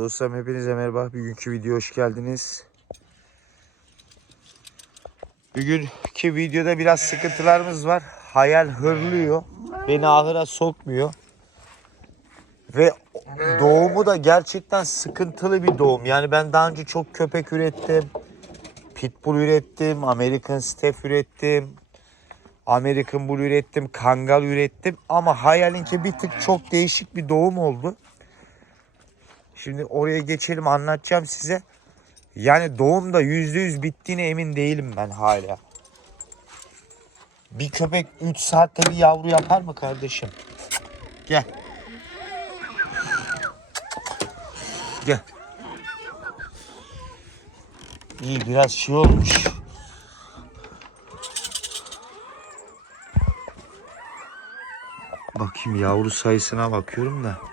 Dostlarım hepinize merhaba. Bugünkü video hoş geldiniz. Bugünkü videoda biraz sıkıntılarımız var. Hayal hırlıyor. Beni ahıra sokmuyor. Ve doğumu da gerçekten sıkıntılı bir doğum. Yani ben daha önce çok köpek ürettim. Pitbull ürettim. American Staff ürettim. American Bull ürettim. Kangal ürettim. Ama hayalinki bir tık çok değişik bir doğum oldu. Şimdi oraya geçelim anlatacağım size. Yani doğumda yüzde yüz bittiğine emin değilim ben hala. Bir köpek 3 saatte bir yavru yapar mı kardeşim? Gel. Gel. İyi biraz şey olmuş. Bakayım yavru sayısına bakıyorum da.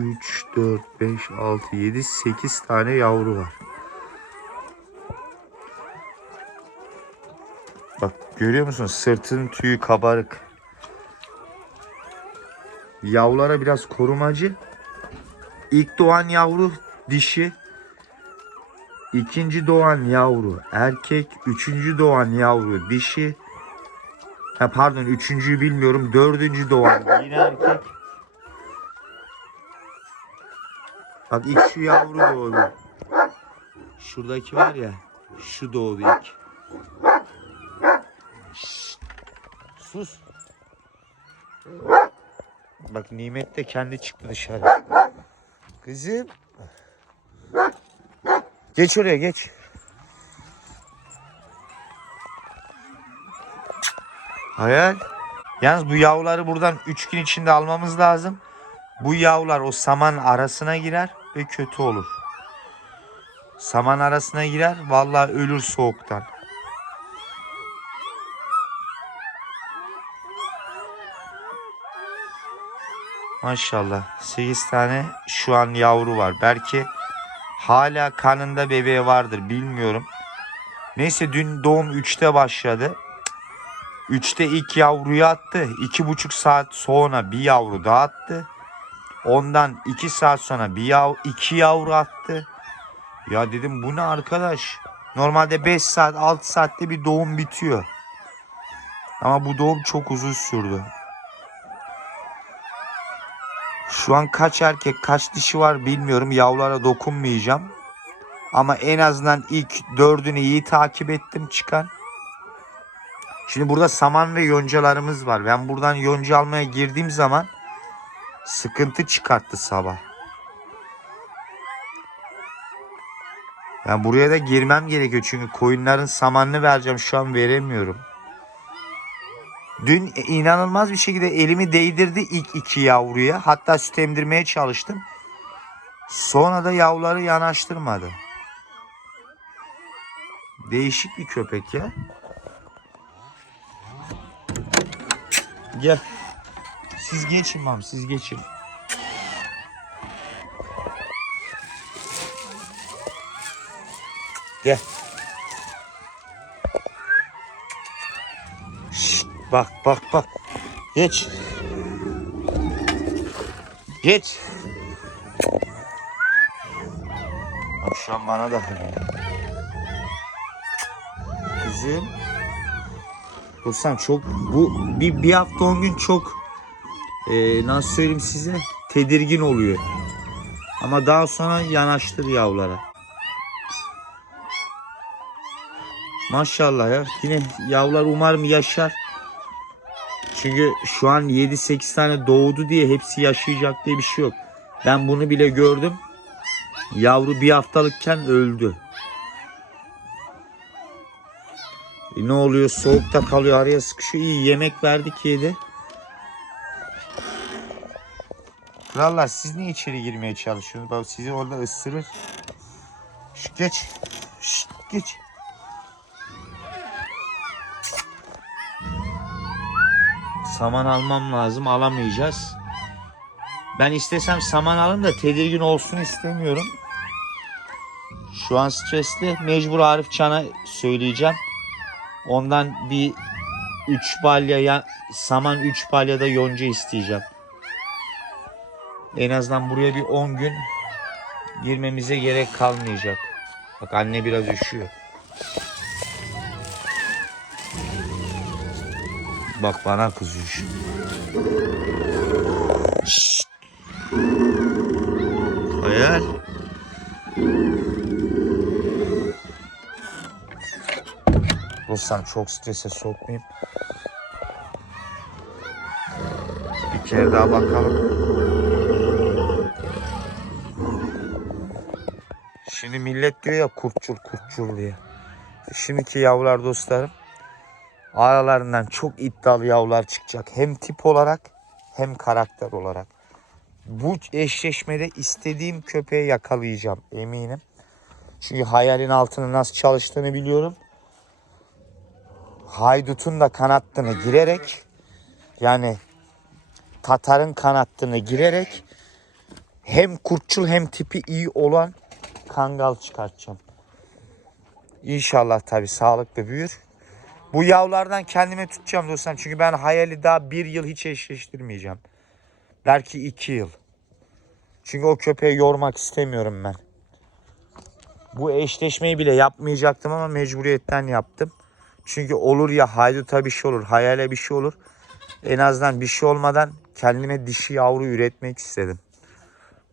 3, 4, 5, 6, 7, 8 tane yavru var. Bak görüyor musun? Sırtının tüyü kabarık. Yavrulara biraz korumacı. İlk doğan yavru dişi. İkinci doğan yavru erkek. Üçüncü doğan yavru dişi. Ha pardon üçüncüyü bilmiyorum. Dördüncü doğan yine erkek. Bak ilk şu yavru doğdu. Şuradaki var ya. Şu doğdu ilk. Şşt, Sus. Bak Nimet de kendi çıktı dışarı. Kızım. Geç oraya geç. Hayal. Yalnız bu yavruları buradan 3 gün içinde almamız lazım. Bu yavrular o saman arasına girer ve kötü olur. Saman arasına girer vallahi ölür soğuktan. Maşallah 8 tane şu an yavru var. Belki hala kanında bebeği vardır bilmiyorum. Neyse dün doğum 3'te başladı. 3'te ilk yavruyu attı. 2,5 saat sonra bir yavru daha attı. Ondan 2 saat sonra bir yav iki yavru attı. Ya dedim bu ne arkadaş? Normalde 5 saat 6 saatte bir doğum bitiyor. Ama bu doğum çok uzun sürdü. Şu an kaç erkek kaç dişi var bilmiyorum. Yavrulara dokunmayacağım. Ama en azından ilk dördünü iyi takip ettim çıkan. Şimdi burada saman ve yoncalarımız var. Ben buradan yonca almaya girdiğim zaman sıkıntı çıkarttı sabah. Yani buraya da girmem gerekiyor çünkü koyunların samanını vereceğim şu an veremiyorum. Dün inanılmaz bir şekilde elimi değdirdi ilk iki yavruya. Hatta süt emdirmeye çalıştım. Sonra da yavruları yanaştırmadı. Değişik bir köpek ya. Gel. Siz geçin mam siz geçin. Gel. Şşt, bak bak bak. Geç. Geç. An bana da Kızım. Dostum çok bu bir, bir hafta on gün çok e, nasıl söyleyeyim size tedirgin oluyor. Ama daha sonra yanaştır yavrulara. Maşallah ya. Yine yavrular umarım yaşar. Çünkü şu an 7-8 tane doğdu diye hepsi yaşayacak diye bir şey yok. Ben bunu bile gördüm. Yavru bir haftalıkken öldü. E ne oluyor? Soğukta kalıyor. Araya sıkışıyor. İyi yemek verdik yedi. Krallar siz niye içeri girmeye çalışıyorsunuz? Bak sizi orada ısırır. Şş, geç. Şş, geç. Saman almam lazım. Alamayacağız. Ben istesem saman alın da tedirgin olsun istemiyorum. Şu an stresli. Mecbur Arif Can'a söyleyeceğim. Ondan bir 3 balya ya, saman 3 balya da yonca isteyeceğim. En azından buraya bir 10 gün girmemize gerek kalmayacak. Bak anne biraz üşüyor. Bak bana kızıyor. Şşt. Hayal. Dostum çok strese sokmayayım. Bir kere daha bakalım. Şimdi millet diyor ya kurtçul kurtçul diye. Şimdiki yavrular dostlarım aralarından çok iddialı yavrular çıkacak. Hem tip olarak hem karakter olarak. Bu eşleşmede istediğim köpeği yakalayacağım eminim. Çünkü hayalin altını nasıl çalıştığını biliyorum. Haydut'un da kanattığını girerek yani Tatar'ın kanattığını girerek hem kurtçul hem tipi iyi olan kangal çıkartacağım. İnşallah tabii sağlıklı büyür. Bu yavrulardan kendime tutacağım dostum. Çünkü ben hayali daha bir yıl hiç eşleştirmeyeceğim. Belki iki yıl. Çünkü o köpeği yormak istemiyorum ben. Bu eşleşmeyi bile yapmayacaktım ama mecburiyetten yaptım. Çünkü olur ya hayduta bir şey olur, hayale bir şey olur. En azından bir şey olmadan kendime dişi yavru üretmek istedim.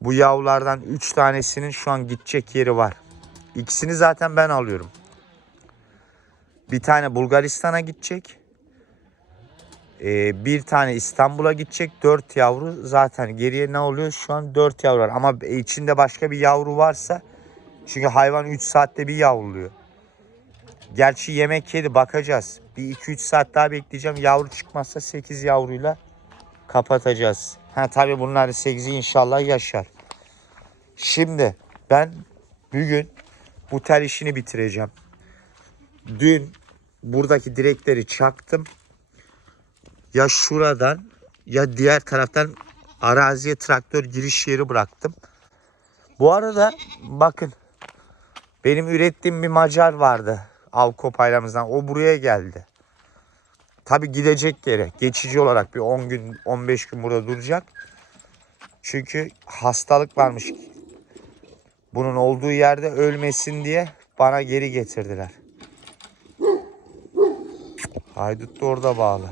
Bu yavrulardan 3 tanesinin şu an gidecek yeri var. İkisini zaten ben alıyorum. Bir tane Bulgaristan'a gidecek. Ee, bir tane İstanbul'a gidecek. Dört yavru zaten geriye ne oluyor? Şu an dört yavru var. Ama içinde başka bir yavru varsa çünkü hayvan 3 saatte bir yavruluyor. Gerçi yemek yedi bakacağız. Bir 2-3 saat daha bekleyeceğim. Yavru çıkmazsa 8 yavruyla kapatacağız. Ha tabii bunlar 8'i inşallah yaşar. Şimdi ben bugün bu tel işini bitireceğim. Dün buradaki direkleri çaktım. Ya şuradan ya diğer taraftan araziye traktör giriş yeri bıraktım. Bu arada bakın benim ürettiğim bir Macar vardı. Avko paylamızdan. O buraya geldi. Tabi gidecek yere. Geçici olarak bir 10 gün 15 gün burada duracak. Çünkü hastalık varmış. Bunun olduğu yerde ölmesin diye bana geri getirdiler. Haydut da orada bağlı.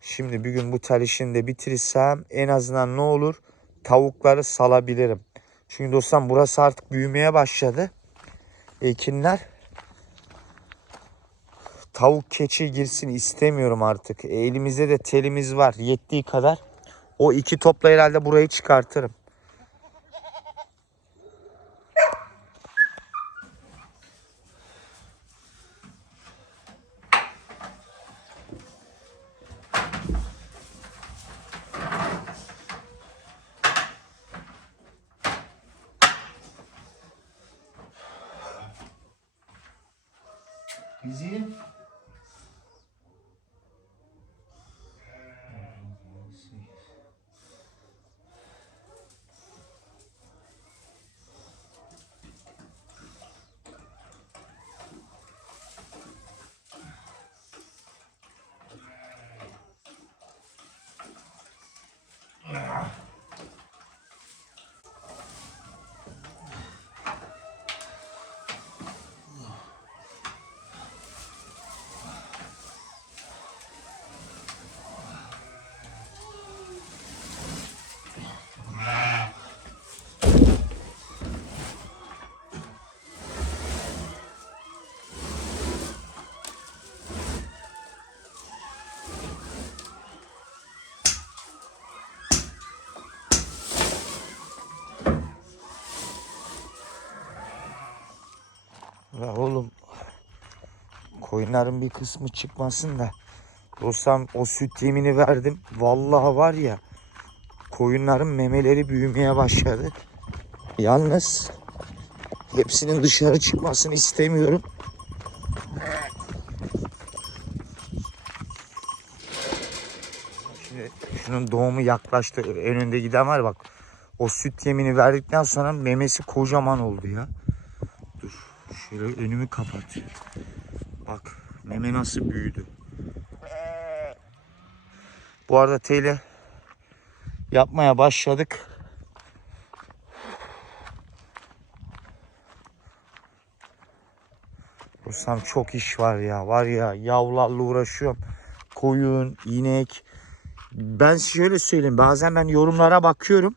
Şimdi bir gün bu tel işini de bitirirsem en azından ne olur? Tavukları salabilirim. Çünkü dostum burası artık büyümeye başladı. Ekinler. Tavuk keçi girsin istemiyorum artık. E, elimizde de telimiz var yettiği kadar. O iki topla herhalde burayı çıkartırım. Bizim Ya oğlum koyunların bir kısmı çıkmasın da dostum o süt yemini verdim. Vallahi var ya koyunların memeleri büyümeye başladı. Yalnız hepsinin dışarı çıkmasını istemiyorum. Şimdi şunun doğumu yaklaştı. En önde giden var bak. O süt yemini verdikten sonra memesi kocaman oldu ya. Şöyle önümü kapat. Bak meme nasıl büyüdü. Bu arada teli yapmaya başladık. Rusam çok iş var ya. Var ya yavrularla uğraşıyorum. Koyun, inek. Ben şöyle söyleyeyim. Bazen ben yorumlara bakıyorum.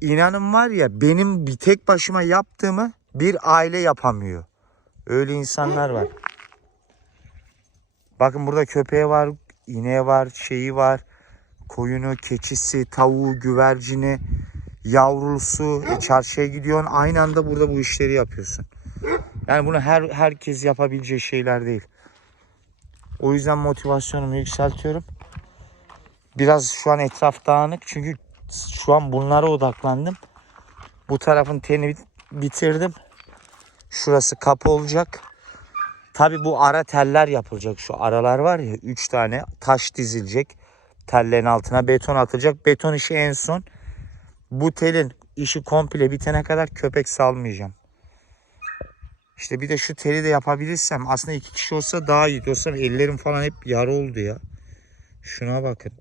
İnanın var ya benim bir tek başıma yaptığımı bir aile yapamıyor. Öyle insanlar var. Bakın burada köpeği var, ineği var, şeyi var. Koyunu, keçisi, tavuğu, güvercini, yavrusu. E, çarşıya gidiyorsun aynı anda burada bu işleri yapıyorsun. Yani bunu her herkes yapabileceği şeyler değil. O yüzden motivasyonumu yükseltiyorum. Biraz şu an etraf dağınık çünkü şu an bunlara odaklandım. Bu tarafın teni bitirdim. Şurası kapı olacak. Tabi bu ara teller yapılacak. Şu aralar var ya 3 tane taş dizilecek. Tellerin altına beton atılacak. Beton işi en son. Bu telin işi komple bitene kadar köpek salmayacağım. İşte bir de şu teli de yapabilirsem aslında iki kişi olsa daha iyi. Dostlar ellerim falan hep yara oldu ya. Şuna bakın.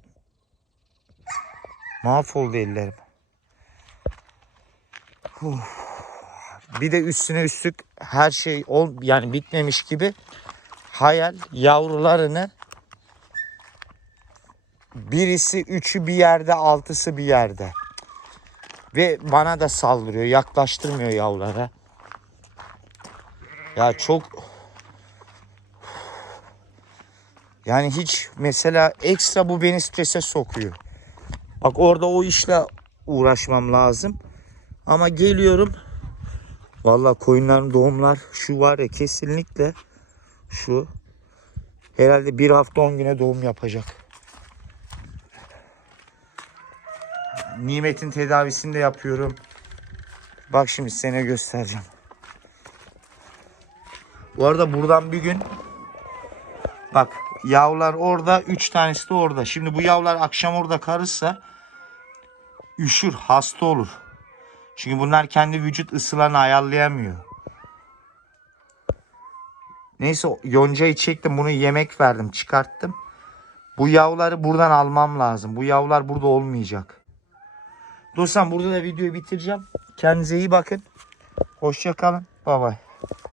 Mahvoldu ellerim. Uf. Bir de üstüne üstlük her şey ol, yani bitmemiş gibi hayal yavrularını birisi üçü bir yerde altısı bir yerde ve bana da saldırıyor yaklaştırmıyor yavrulara. Ya çok yani hiç mesela ekstra bu beni strese sokuyor. Bak orada o işle uğraşmam lazım. Ama geliyorum. Vallahi koyunların doğumlar şu var ya kesinlikle şu. Herhalde bir hafta 10 güne doğum yapacak. Nimetin tedavisini de yapıyorum. Bak şimdi sana göstereceğim. Bu arada buradan bir gün bak yavrular orada 3 tanesi de orada. Şimdi bu yavrular akşam orada karırsa üşür hasta olur. Çünkü bunlar kendi vücut ısılarını ayarlayamıyor. Neyse yoncayı çektim bunu yemek verdim çıkarttım. Bu yavruları buradan almam lazım. Bu yavrular burada olmayacak. Dostlar burada da videoyu bitireceğim. Kendinize iyi bakın. Hoşça kalın. Bay bay.